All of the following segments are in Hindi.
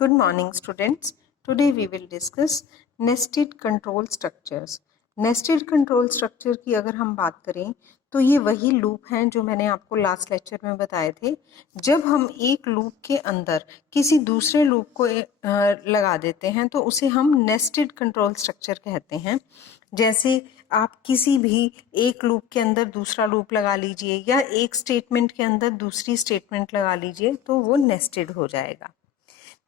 Good morning, students. Today we will discuss nested control structures. Nested control structure की अगर हम बात करें तो ये वही लूप हैं जो मैंने आपको लास्ट लेक्चर में बताए थे। जब हम एक लूप के अंदर किसी दूसरे लूप को लगा देते हैं तो उसे हम नेस्टेड कंट्रोल स्ट्रक्चर कहते हैं। जैसे आप किसी भी एक लूप के अंदर दूसरा लूप लगा लीजिए या एक स्टेटमेंट के अंदर दूसरी स्टेटमेंट लगा लीजिए तो वो नेस्टेड हो जाएगा।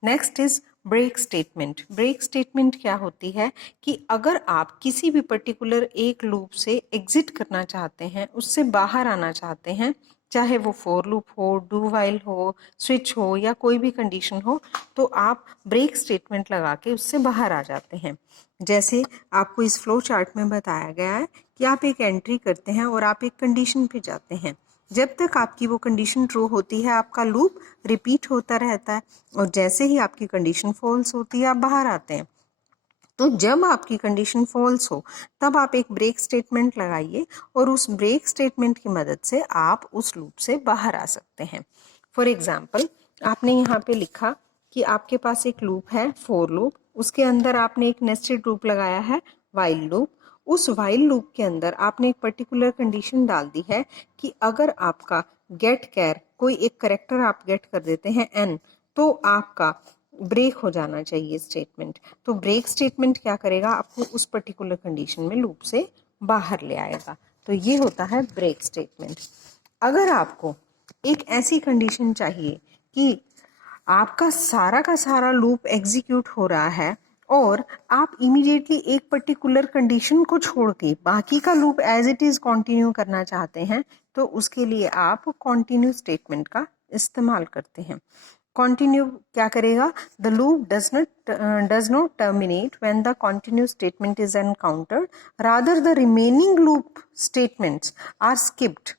Next is break statement. Break statement क्या होती है कि अगर आप किसी भी पर्टिकुलर एक लूप से एग्जिट करना चाहते हैं, उससे बाहर आना चाहते हैं, चाहे वो फॉर लूप हो, डू वाइल हो, स्विच हो या कोई भी कंडीशन हो, तो आप ब्रेक स्टेटमेंट लगा के उससे बाहर आ जाते हैं। जैसे आपको इस फ्लो चार्ट में बताया गया है कि आप एक एंट्री करते हैं और आप एक कंडीशन पे जाते हैं। जब तक आपकी वो कंडीशन ट्रू होती है आपका लूप रिपीट होता रहता है और जैसे ही आपकी कंडीशन फॉल्स होती है आप बाहर आते हैं। तो जब आपकी कंडीशन फॉल्स हो तब आप एक ब्रेक स्टेटमेंट लगाइए और उस ब्रेक स्टेटमेंट की मदद से आप उस लूप से बाहर आ सकते हैं। फॉर एग्जाम्पल, आपने यहाँ पे लिखा कि आपके पास एक लूप है फॉर लूप, उसके अंदर आपने एक नेस्टेड लूप लगाया है वाइल लूप। उस वाइल लूप के अंदर आपने एक पर्टिकुलर कंडीशन डाल दी है कि अगर आपका गेट कैर कोई एक करेक्टर आप गेट कर देते हैं n, तो आपका ब्रेक हो जाना चाहिए स्टेटमेंट। तो ब्रेक स्टेटमेंट क्या करेगा, आपको उस पर्टिकुलर कंडीशन में लूप से बाहर ले आएगा। तो ये होता है ब्रेक स्टेटमेंट। अगर आपको एक ऐसी कंडीशन चाहिए कि आपका सारा का सारा लूप एग्जीक्यूट हो रहा है और आप इमीडिएटली एक पर्टिकुलर कंडीशन को छोड़ के बाकी का loop as it is continue करना चाहते हैं, तो उसके लिए आप कंटिन्यू स्टेटमेंट का इस्तेमाल करते हैं। कंटिन्यू क्या करेगा, the loop does not terminate when the continuous statement is encountered, rather the remaining loop statements are skipped।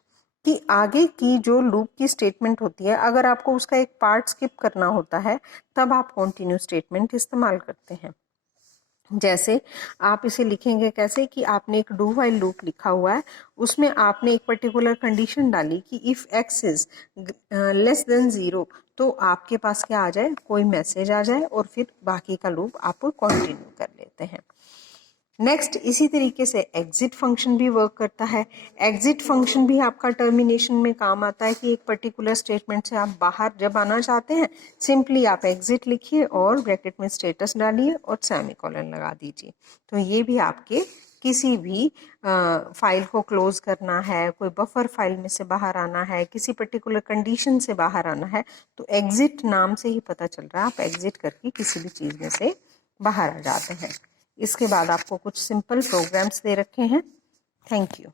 कि आगे की जो लूप की स्टेटमेंट होती है अगर आपको उसका एक पार्ट स्किप करना होता है तब आप कंटिन्यू स्टेटमेंट इस्तेमाल करते हैं। जैसे आप इसे लिखेंगे कैसे कि आपने एक डू वाइल लूप लिखा हुआ है, उसमें आपने एक पर्टिकुलर कंडीशन डाली कि if x is less than 0, तो आपके पास क्या आ जाए, कोई मैसेज आ जाए और फिर बाकी का लूप आप कंटिन्यू कर लेते हैं। नेक्स्ट, इसी तरीके से एग्जिट फंक्शन भी वर्क करता है। एग्जिट फंक्शन भी आपका टर्मिनेशन में काम आता है कि एक पर्टिकुलर स्टेटमेंट से आप बाहर जब आना चाहते हैं, सिंपली आप एग्जिट लिखिए और ब्रैकेट में स्टेटस डालिए और सेमीकोलन लगा दीजिए। तो ये भी आपके किसी भी फाइल को क्लोज करना है, कोई बफर फाइल में से बाहर आना है, किसी पर्टिकुलर कंडीशन से बाहर आना है, तो एग्जिट नाम से ही पता चल रहा है आप एग्जिट करके किसी भी चीज़ में से बाहर आ जाते हैं। इसके बाद आपको कुछ सिंपल प्रोग्राम्स दे रखे हैं। Thank you.